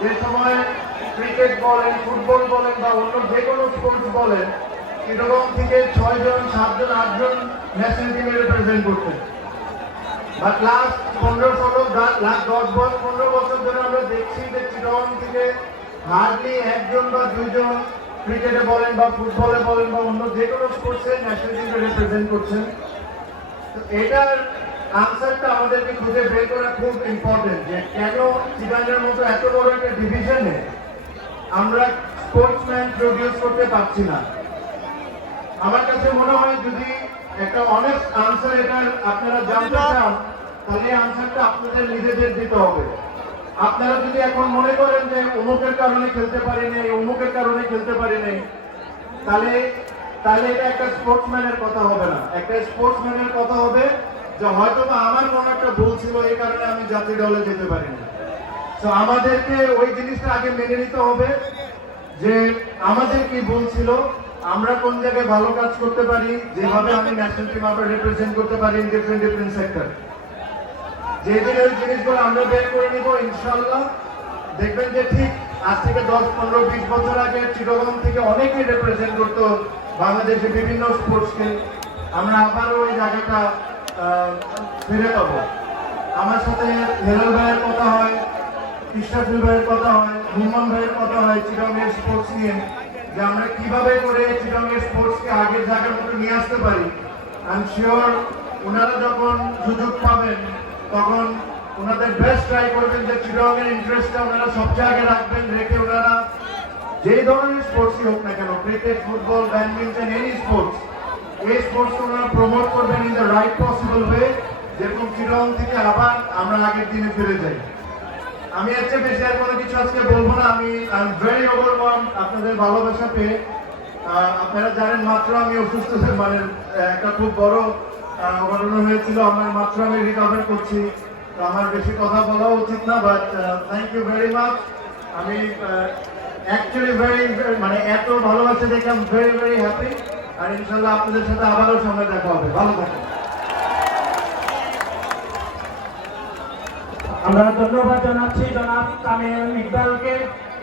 যে সময় ক্রিকেট বলেন, ফুটবল বলেন বা অন্য যে কোনো স্পোর্টস বলেন, চিটাগং থেকে 6 জন, 7 জন, 8 জন ন্যাশনাল টিমে রিপ্রেজেন্ট করতেন। বাট লাস্ট 15 বছর ধরে আমরা দেখছি যে চিটাগং থেকে হার্ডলি 1 জন বা 2 জন ক্রিকেটে বলেন বা ফুটবলে বলেন বা অন্য যে কোনো স্পোর্টসে ন্যাশনাল টিমকে রিপ্রেজেন্ট করছেন। তো এটার আনসারটা আমাদেরকে খুঁজে বের করা খুব ইম্পর্টেন্ট, যে কেন চিটাগংয়ের মতো এত বড় একটা ডিভিশনে আমরা স্পোর্টসম্যান প্রডিউস করতে পারছি না। আমার কাছে মনে হয় যদি একটা অনেস্ট আনসার এটার আপনারা জানতে চান, তাহলে আনসারটা আপনাদের নিজেদের দিতে হবে। আপনারা যদি এখন মনে করেন যে অমুকের কারণে খেলতে পারি নাই, অমুকের কারণে খেলতে পারি নাই, তাহলে এটা একটা স্পোর্টসম্যানের কথা হবে না। একটা স্পোর্টসম্যানের কথা হবে যে হয়তো বা আমার কোনো একটা ভুল ছিল, এই কারণে আমি জাতীয় দলে যেতে পারিনি। তো আমাদেরকে ওই জিনিসটা আগে মেনে নিতে হবে যে আমাদের কি ভুল ছিল, আমরা কোন জায়গায় ভালো কাজ করতে পারি, যেভাবে আমি ন্যাশনাল টিম আমরা রিপ্রেজেন্ট করতে পারি ইন ডিফারেন্ট সেক্টর। যেদিন ওই জিনিসগুলো আমরা বের করে নিব, ইনশাল্লাহ দেখবেন যে ঠিক আজ থেকে 10, 15, 20 বছর আগে চিটাগং থেকে অনেকেই রিপ্রেজেন্ট করতো বাংলাদেশের বিভিন্ন স্পোর্টসকে। আমরা আবারও ওই জায়গাটা ফিরে পাবো। আমার সাথে হেলাল ভাইয়ের কথা হয়, ইশরাফুল ভাইয়ের কথা হয়, হুমান ভাইয়ের কথা হয় চিটাগংয়ের স্পোর্টস নিয়ে, যে আমরা কিভাবে করে চিটাগংয়ের স্পোর্টসকে আগের জায়গার মতো নিয়ে আসতে পারি। আই এম শিওর ওনারা যখন সুযোগ পাবেন তখন ওনাদের বেস্ট ট্রাই করবেন যে চিটাগংয়ের ইন্টারেস্টটা ওনারা সব জায়গায় রাখবেন, রেখে ওনারা যেই ধরনের স্পোর্টসই হোক না কেন, cricket, football, badminton, any sports, এই স্পোর্টস ওনারা প্রমোট করবেন in the right possible way, যেরকম চিটাগং থেকে আবার আমরা আগের দিনে ফিরে যাই। আমি এর চেয়ে বেশি আর কোনো কিছু আজকে বলবো না। আমি ভেরি ওভারওয়েলম আপনাদের ভালোবাসা পেয়ে। আপনারা জানেন মাত্র আমি অসুস্থ, মানে একটা খুব বড় ঘটনা হয়েছিল, আমার মাত্র আমি রিকভার করছি, তো আমার বেশি কথা বলা উচিত না, but thank you very much. আমি অ্যাকচুয়ালি মানে এত ভালোবাসা দেখে আমি ভেরি হ্যাপি। আর ইনশাল্লাহ আপনাদের সাথে আবারও সময় দেখা হবে। ভালো থাকেন। আমরা ধন্যবাদ জানাচ্ছি জনাব তামিম ইকবালকে।